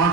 8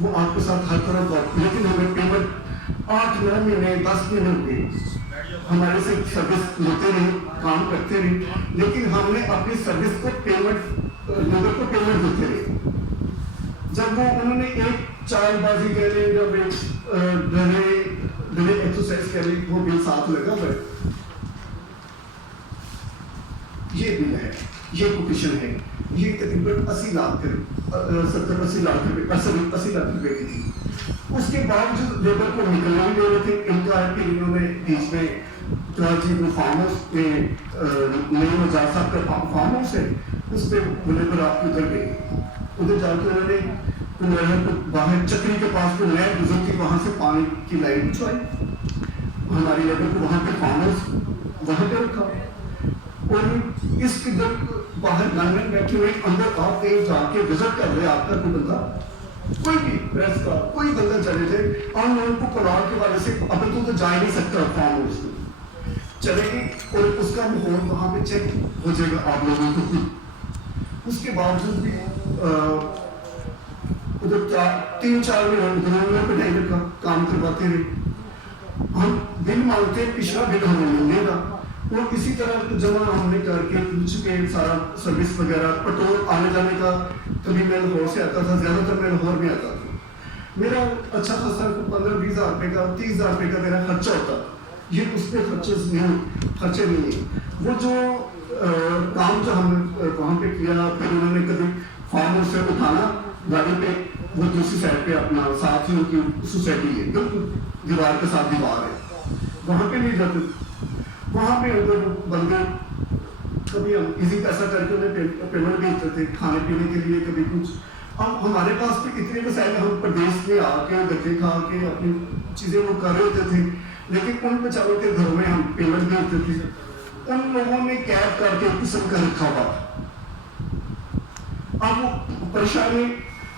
وہ آپ کے ساتھ ہر طرح کا، لیکن ہمیں پیمنٹ 8-9 مہینے 10 مہینے ہو گئے ہمارے سے سروس لیتے رہے، کام کرتے رہے، لیکن ہم نے اپنی سروس کو پیمنٹ لیبر کو پیمنٹ دیتے رہے. جب وہ انہوں نے ایک چال بازی کہہ لیں جب ڈرے ایکسرسائز کہہ لیں، وہ بل ساتھ لگا ہوا ہے، یہ بل ہے، یہ کوٹیشن ہے، یہ تقریباً 80 لاکھ 70-80 لاکھ روپے کی تھی. اس کے باوجود لیبر کو نکلنا بھی دے رہے تھے. ان کا ہے کہ انہوں نے بیچ میں کراچی میں فارم ہاؤس میں نئی مجاز صاحب کا فارم ہاؤس ہے، اس پہ لیبر آپ کے ادھر گئے، ادھر جا کے انہوں نے باہر چکری کے پاس کو نیا گزر کی وہاں سے پانی کی لائن بچھوائی، ہماری لیبر کو وہاں پہ فارم ہاؤس وہاں پہ رکھا. اور اس کے جب باہر گن مین بیٹھے ہوئے اندر آپ کہیں جا کے وزٹ کر رہے آپ کا کوئی بندہ، کوئی بھی پریس کا کوئی بندہ چلے جائے، ہم لوگوں کو قرآن کے والے سے اب تو جا ہی نہیں سکتا فارم ہاؤس میں چلے گی، اور اس کا ماحول وہاں پہ چیک ہو جائے گا آپ لوگوں کو. اس کے باوجود بھی ادھر 3-4 مہینے پہ ڈرائیور کا کام کرواتے رہے. ہم بل مانگتے پچھلا بل ہمیں ملنے گا، اور اسی طرح جمع ہم نے کر کے پوچھ کے سارا سروس وغیرہ پٹرول آنے جانے کا، کبھی میں لاہور سے آتا تھا، زیادہ تر میں لاہور میں آتا تھا، میرا اچھا خاصا 15-20 ہزار روپے کا 30 ہزار روپے کا میرا خرچہ ہوتا. یہ اس پہ خرچے نہیں ہیں. وہ جو کام جو ہم نے وہاں پہ کیا، پھر انہوں نے کبھی فارم ہاؤس سے اٹھانا گاڑی پہ، وہ دوسری سائڈ پہ اپنا ساتھیوں کی سوسائٹی ہے، بالکل دیوار کے ساتھ دیوار ہے، وہاں پہ نہیں جاتے. وہاں پہ اگر بندے کبھی ہم کسی پیسہ کر کے انہیں پیمنٹ بھیجتے تھے کھانے پینے کے لیے، کبھی کچھ. اب ہمارے پاس بھی اتنے وسائل، ہم پردیش میں آ کے دھکے کھا کے اپنی چیزیں وہ کر رہے ہوتے تھے، لیکن ان بیچاروں کے گھروں میں ہم پیمنٹ بھیجتے تھے. ان لوگوں نے کیب کر کے قسم کا رکھا ہوا. اب وہ پریشانی،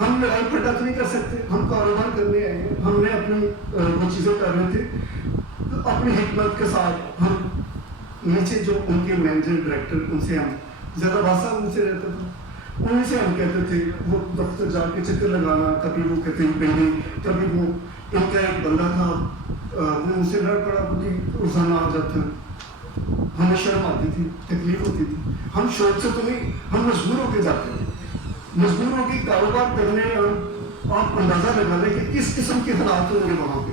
ہم لڑائی پھٹا تو نہیں کر سکتے، ہم کاروبار کرنے آئے ہیں، ہم نے اپنی وہ چیزیں کر رہے تھے اپنی حکمت کے ساتھ. ہم نیچے جو ان کے مینیجر ڈائریکٹر، ان سے ہم زیادہ واسطہ ان سے رہتا تھا، انہیں سے ہم کہتے تھے وہ دفتر جا کے چکر لگانا، کبھی وہ کہتے ہیں پہلے، کبھی وہ ان کا ایک بندہ تھا وہ ان سے لڑ پڑا کیونکہ روزانہ آ جاتا. ہمیں شرم آتی تھی، تکلیف ہوتی تھی. ہم شوق سے تو نہیں، ہم مجبور ہو کے جاتے تھے، مجبور ہو کے کاروبار کرنے. اور آپ اندازہ لگا لیں کہ کس قسم کے حالات ہوں گے وہاں پہ.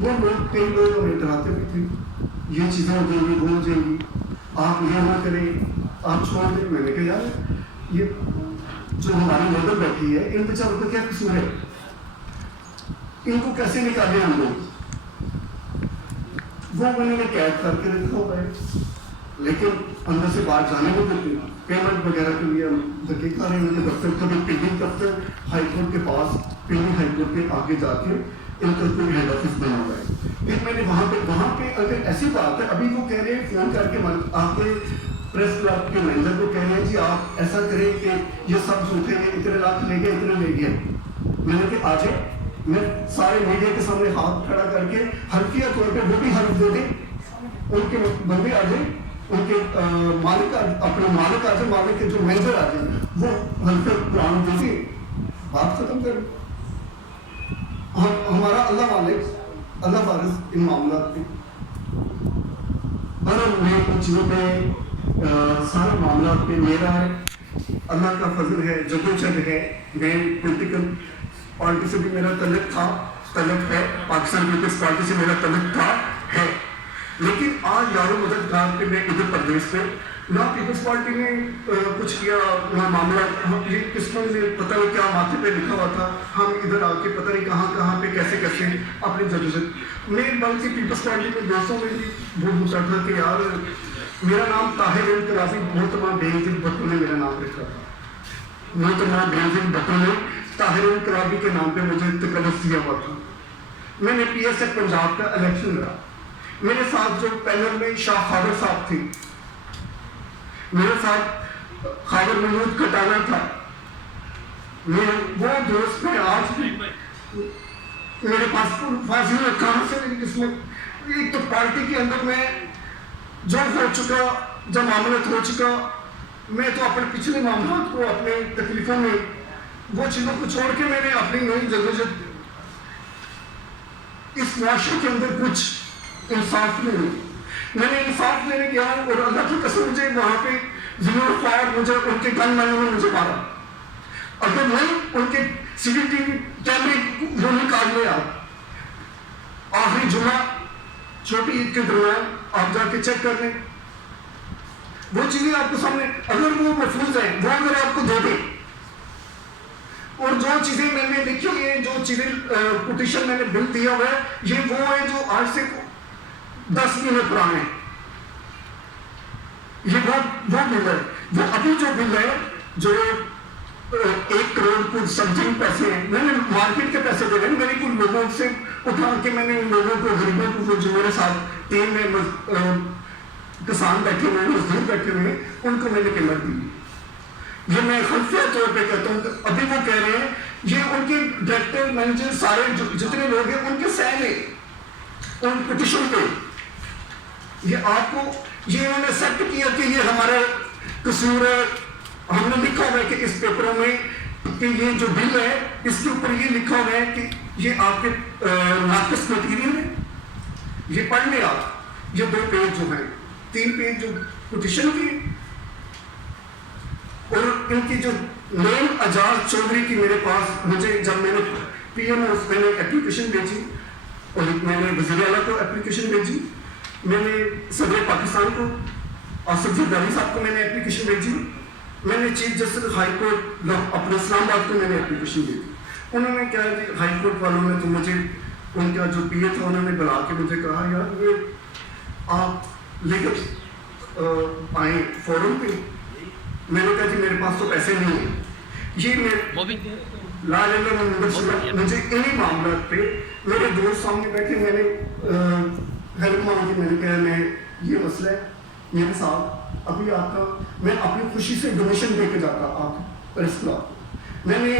وہ لوگ کئی لوگ ہمیں ڈراتے بھی تھے، یہ چیزیں ہو جائیں گی، وہ ہو جائیں گی، آپ یہ نہ کریں، آپ چھوڑ دیں. میں نے کہا یار یہ جو ہماری لیبر بیٹھی ہے، ان بیچاروں کا کیا قصور ہے، ان کو کیسے نکالیں ہم لوگ. وہ میں نے قید کر کے رکھا ہوا ہے، لیکن اندر سے باہر جانے کو دیتے. پیمنٹ وغیرہ کے لیے ہم دھکے کھا رہے ہیں. دفتر کبھی پنڈنگ دفتر ہائی کورٹ کے پاس، پنڈنگ ہائی کورٹ کے آگے جا کے ان کا کوئی ہیڈ آفس بنا ہوا ہے. پھر میں نے وہاں پہ اگر ایسی بات ہے، ابھی وہ کہہ رہے ہیں فون کر کے آپ کے پریس کلب کے مینیجر کو کہہ رہے ہیں جی آپ ایسا کریں کہ یہ سب جھوٹے ہیں، اتنے لاکھ لے گئے، اتنے لے گئے. میں نے کہا آ جائے، میں سارے میڈیا کے سامنے ہاتھ کھڑا کر کے حلفیہ طور پہ وہ بھی حلف دے دیں، ان کے بندے آ جائیں، ان کے مالک اپنے مالک آ جائے، مالک کے جو مینیجر آ جائیں، وہ حلفیہ قرآن دے دیں، بات ختم کریں. ہمارا اللہ مالک، اللہ وارث ان معاملات پہ. میں ان چیزوں پہ سارے معاملات پہ میرا ہے، اللہ کا فضل ہے، جدوجہد ہے. میں پولیٹیکل پارٹی سے بھی میرا تعلق ہے، پاکستان پیپلز پارٹی سے میرا تعلق تھا ہے، لیکن آج یار و مددگار پہ میں ادھر پردیش سے نہ پیپلز پارٹی نے کچھ کیا، نہ معاملہ یہ قسمت میں پتہ نہیں کیا ماتھے پہ لکھا ہوا تھا. ہم ادھر آ کے پتہ نہیں کہاں پہ کیسے اپنی جدوجہد میں بلکہ پیپلز پارٹی کے دوستوں میں بھی بہت پوچھا تھا کہ یار میرا نام طاہر انقلابی محترمہ بے نظیر بھٹو نے میرا نام رکھا تھا. محترمہ بے نظیر بھٹو نے طاہر انقلابی کے نام پہ مجھے تقلص دیا ہوا تھا. میں نے پی ایس ایف پنجاب کا الیکشن لڑا. میرے ساتھ جو پینل میں شاہ خاور صاحب تھے، میرے ساتھ خاور محمود کٹانا تھا. وہ دوست میں آج بھی میرے پاس فاضل ہے، کہاں سے میری قسمت. ایک تو پارٹی کے اندر میں جو ہو چکا، جب معاملات ہو چکا، میں تو اپنے پچھلے معاملات کو اپنے تکلیفوں میں وہ چیزوں کو چھوڑ کے میں نے اپنی نئی جدوجہد اس معاشرے کے اندر کچھ انصاف نہیں، میں نے انصاف لینے گیا اور اللہ کی قسم مجھے وہاں پہ ضرور فائر مجھے ان کے گن مینوں نے مجھے مارا. اگر نہیں ان کے سی سی ٹی وی کیمرے وہ نکال لے آپ آخری جمعہ چھوٹی عید کے درمیان آپ جا کے چیک کر لیں، وہ چیزیں آپ کے سامنے اگر وہ محفوظ ہیں وہ اگر آپ کو دے دیں. اور جو چیزیں میں نے لکھی ہوئی ہیں، جو چیزیں پٹیشن میں نے بل دیا ہوا ہے، یہ وہ ہے جو آج سے 10 مہینے پرانے ہیں. یہ وہ بل ہے. وہ ابھی جو بل ہے جو 1 کروڑ کچھ سم تھنگ پیسے ہیں، میں نے مارکیٹ کے پیسے دے رہے ہیں. میں نے کچھ لوگوں سے اٹھا کے میں نے ان لوگوں کو غریبوں کو جو میرے ساتھ ٹیم میں کسان بیٹھے ہوئے ہیں، مزدور بیٹھے ہوئے ہیں، ان کو میں نے قیمت دی. یہ میں خلفیہ طور پہ کہتا ہوں کہ ابھی وہ کہہ رہے ہیں یہ ان کے ڈائریکٹر مینیجر سارے جتنے لوگ ہیں ان کے سائن ہیں ان پٹیشن پہ. یہ آپ کو یہ انہوں نے ایکسیپٹ کیا کہ یہ ہمارا قصور ہے. ہم نے لکھا ہوا ہے کہ اس پیپروں میں کہ یہ جو بل ہے اس کے اوپر یہ لکھا ہوا ہے کہ یہ آپ کے ناقص مٹیریل ہے. یہ پڑھ لیں آپ، یہ 2 پیج جو ہیں، 3 پیج جو پٹیشن کی اور ان کی جو نیم اعجاز چودھری کی میرے پاس، مجھے جب میں نے پی ایم میں نے اپلیکیشن بھیجی اور میں نے وزیر اعلیٰ کو اپلیکیشن بھیجی، میں نے صدر پاکستان کو آصف زرداری صاحب کو میں نے اپلیکیشن بھیجی، میں نے چیف جسٹس ہائی کورٹ اپنے اسلام آباد کو میں نے اپلیکیشن بھیجی. انہوں نے کیا کہ ہائی کورٹ والوں نے تو مجھے ان کا جو پی اے تھا انہوں نے بلا کے مجھے کہا یار یہ آپ لے کر آئیں فورم پہ. میں نے کہا کہ میرے پاس تو پیسے نہیں ہیں. یہ مجھے انہی معاملات پہ میرے دوست سامنے بیٹھے میں نے ہیلپ مانگی. میں نے کہا میں یہ مسئلہ ہے میرے ساتھ، ابھی آپ کا میں اپنی خوشی سے ڈونیشن دے کے جاتا آپ پریس کلب. میں نے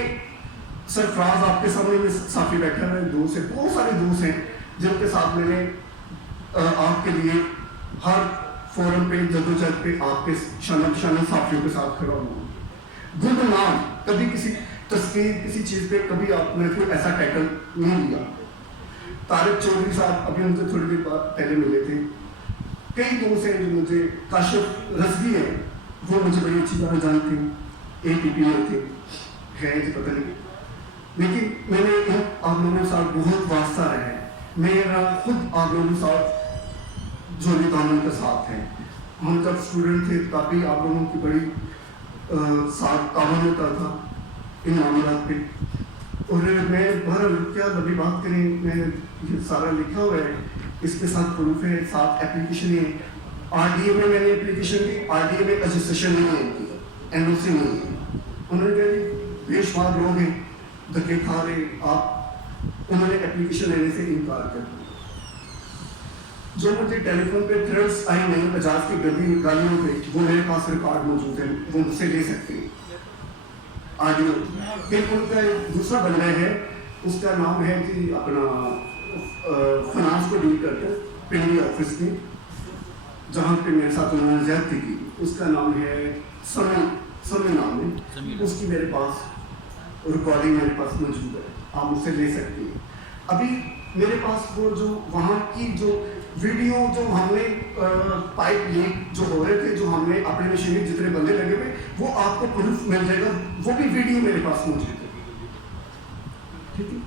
سرفراز آپ کے سامنے میں ساتھی بیٹھا ہے، دوست ہے، بہت سارے دوست ہیں جن کے ساتھ میں نے آپ کے لیے ہر فورم پہ جدوجہد پہ آپ کے شانہ صحافیوں کے ساتھ کھڑا ہوں. گڈ نام کبھی کسی تصویر کسی چیز پہ کبھی آپ نے کوئی ایسا ٹائٹل نہیں لیا. طارق چودھری صاحب ابھی ان سے تھوڑی دیر بعد پہلے ملے تھے. کئی دوست ہیں جو مجھے، کاشف رضوی ہیں وہ مجھے بڑی اچھی طرح جانتے ہیں، APP میں تھے ہے جی پتہ نہیں، لیکن میں نے آپ لوگوں کے ساتھ بہت واسطہ رہا ہے. میرا خود آپ لوگوں کے ساتھ جو بھی قانون کے ساتھ ہیں. ہم جب اسٹوڈنٹ تھے کافی آپ لوگوں کی بڑی ساتھ تعاون ہوتا تھا ان معاملات پہ. اور میں بہر کیا ابھی بات کریں، میں یہ سارا لکھا ہوا ہے، اس کے ساتھ پروف ہے، ساتھ اپلیکیشن ہے. RDA میں نے اپلیکیشن دی، RDA میں رجسٹریشن نہیں ہے، NOC نہیں ہے. انہوں نے کہا بے شمار لوگ ہیں دھکے کھا رہے آپ، انہوں نے اپلیکیشن لینے سے انکار کر دیا. جو مجھے ٹیلی فون پہ تھریٹس آئی نہیں اعجاز کی گالیوں پہ، وہ میرے پاس ریکارڈ موجود ہے، وہ مجھ سے لے سکتے ہیں آڈیو. پھر ان کا دوسرا بندہ ہے، اس کا نام ہے کہ اپنا فنانس کو ڈیل کرتے پنڈی آفس میں جہاں پہ میرے ساتھ انہوں نے زیادتی کی. اس کا نام ہے سمی نام ہے. اس کی میرے پاس ریکارڈنگ میرے پاس موجود ہے، آپ مجھ سے لے سکتے ہیں. ابھی میرے پاس وہ جو وہاں کی جو ویڈیو جو ہم نے پائپ لیک جو ہو رہے تھے، جو ہم نے اپنے مشین میں جتنے بندے لگے ہوئے، وہ آپ کو پروف مل جائے گا، وہ بھی ویڈیو میرے پاس موجود ہے. ٹھیک ہے،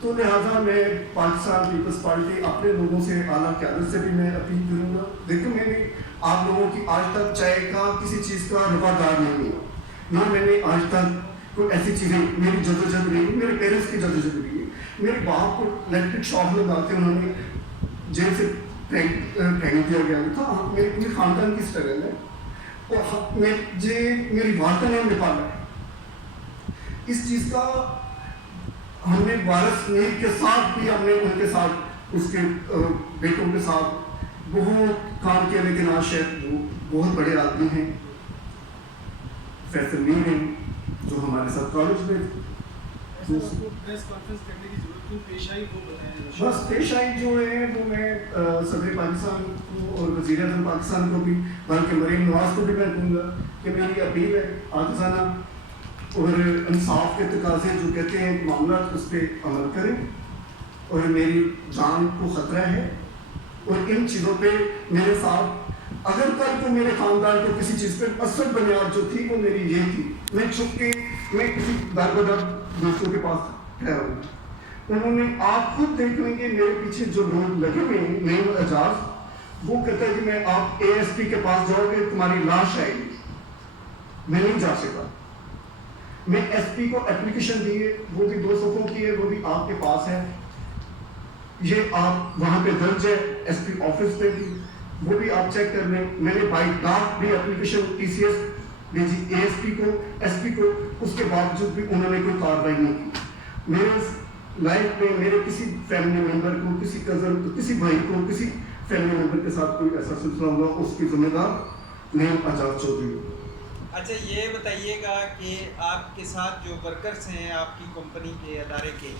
تو لہٰذا میں پاکستان پیپلز پارٹی اپنے لوگوں سے، اعلیٰ قیادت سے بھی میں اپیل کروں گا. دیکھیں میں نے آپ لوگوں کی آج تک چائے کا کسی چیز کا روادار نہیں ہوا، نہ میں نے آج تک کوئی ایسی چیزیں، میری جدوجہد رہی، میرے پیرنٹس کی جدوجہد رہی ہے. میرے باپ کو الیکٹرک شاک لگا کے انہوں نے جیل سے پھینک دیا گیا تھا. میری خاندان کی اسٹرگل ہے اور میری والدہ نے نکالا ہے. اس چیز کا ہم نے وارث نیک کے ساتھ بھی ہم نے ان کے ساتھ، اس کے بیٹوں کے ساتھ بہت کام کیا، لیکن آج شاید وہ بہت بڑے آدمی ہیں. فیصل میر ہیں جو ہمارے ساتھ کالج میں. بس پیش آئی جو ہے وہ میں صدر پاکستان کو اور وزیر اعظم پاکستان کو بھی، بلکہ مریم نواز کو بھی میں کہوں گا کہ میری اپیل ہے آجزانہ اور انصاف کے تقاضے جو کہتے ہیں معاملات اس پہ عمل کریں، اور میری جان کو خطرہ ہے، اور ان چیزوں پہ میرے ساتھ اگر کل کو میرے خاندان کو کسی چیز پہ اصل بنیاد جو تھی وہ میری یہ تھی، میں چھپ کے میں کسی در بدر دوستوں کے پاس ٹھہرا ہوں، انہوں نے آپ خود دیکھ لیں گے میرے پیچھے جو لوگ لگے ہوئے ہیں نعیم اعجاز، وہ کہتا ہے کہ میں آپ اے ایس پی کے پاس جاؤ گے تمہاری لاش آئے گی، میں نہیں جا سکا، میں ایس پی کو اپلیکیشن دی ہے، وہ بھی 2 صفحوں کی ہے، وہ بھی آپ کے پاس ہے، یہ آپ وہاں پہ درج ہے ایس پی آفس پہ بھی، وہ بھی آپ چیک کر لیں، میں نے بائی ڈاک بھی اپلیکیشن ٹی سی ایس بھیجی اے ایس پی کو ایس پی کو، اس کے باوجود بھی انہوں نے کوئی کارروائی نہیں کی۔ میرے لائف میں میرے کسی فیملی ممبر کو، کسی کزن کو، کسی بھائی کو، کسی فیملی ممبر کے ساتھ کوئی ایسا سلسلہ ہوا، اس کی ذمہ دار نعیم اعجاز چودھری۔ اچھا یہ بتائیے گا کہ آپ کے ساتھ جو ورکرس ہیں آپ کی کمپنی کے ادارے کے،